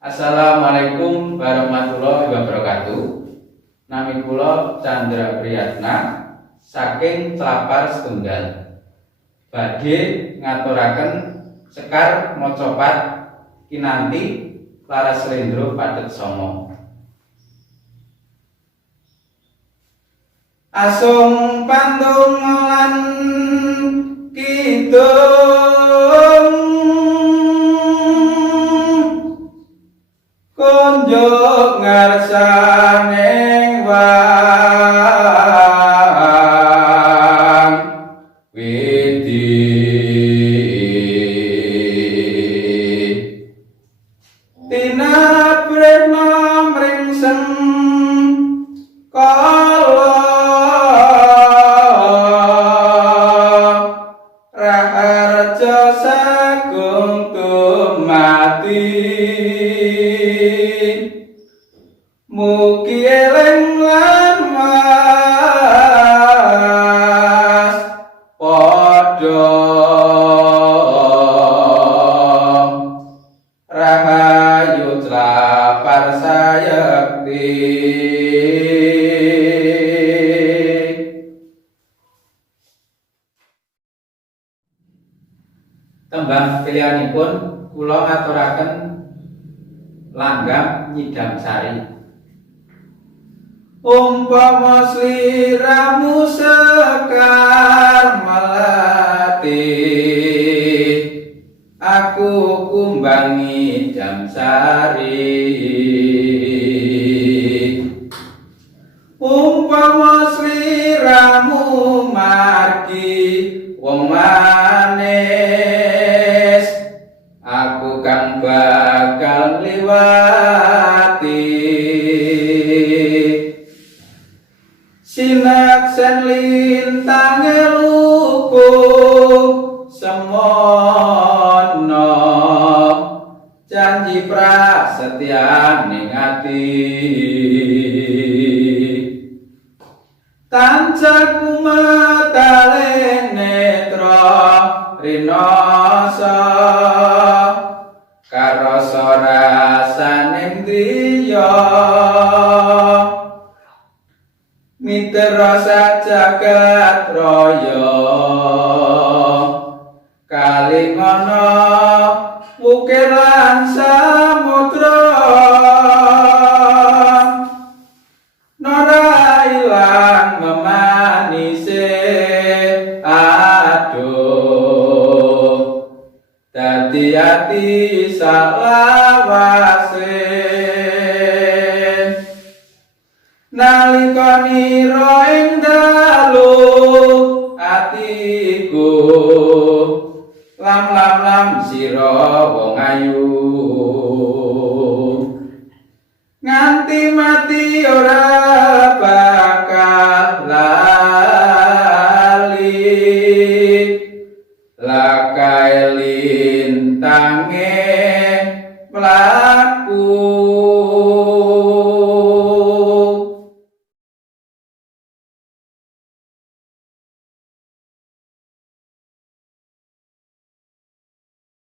Assalamualaikum warahmatullahi wabarakatuh. Nami kula Chandra Priyatna saking Tlapar Setunggal. Badhe ngaturaken sekar mocopat kinanti Laras Slendro Padhet Sanga. Asung pandung lan kidung kunjuk ngarsaning wang widi tinabrena mringseng kala raharja sagung tumati mugi eling lan mas padha rahayu Tlapar sayekti. Tembang pilihanipun kula ngaturaken Langgam Nyidam Sari. Umpama sliramu sekar melati, aku kumbangi jam sari. Umpama sliramu margi wong manis, aku kang bakal liwati. Sinaksen lintang luku semono, janji prasetya ning ati. Tancaku mataling netra rinasa, karasa rasaning driya. Mitra sajagat raya kalingana wukir lan samudra, nora ilang memanise aduh dadi ati salawase. Nalika nira ing dalu atiku lam sira wong ayu, nganti mati ora bakal lali lakai lintange mlaku.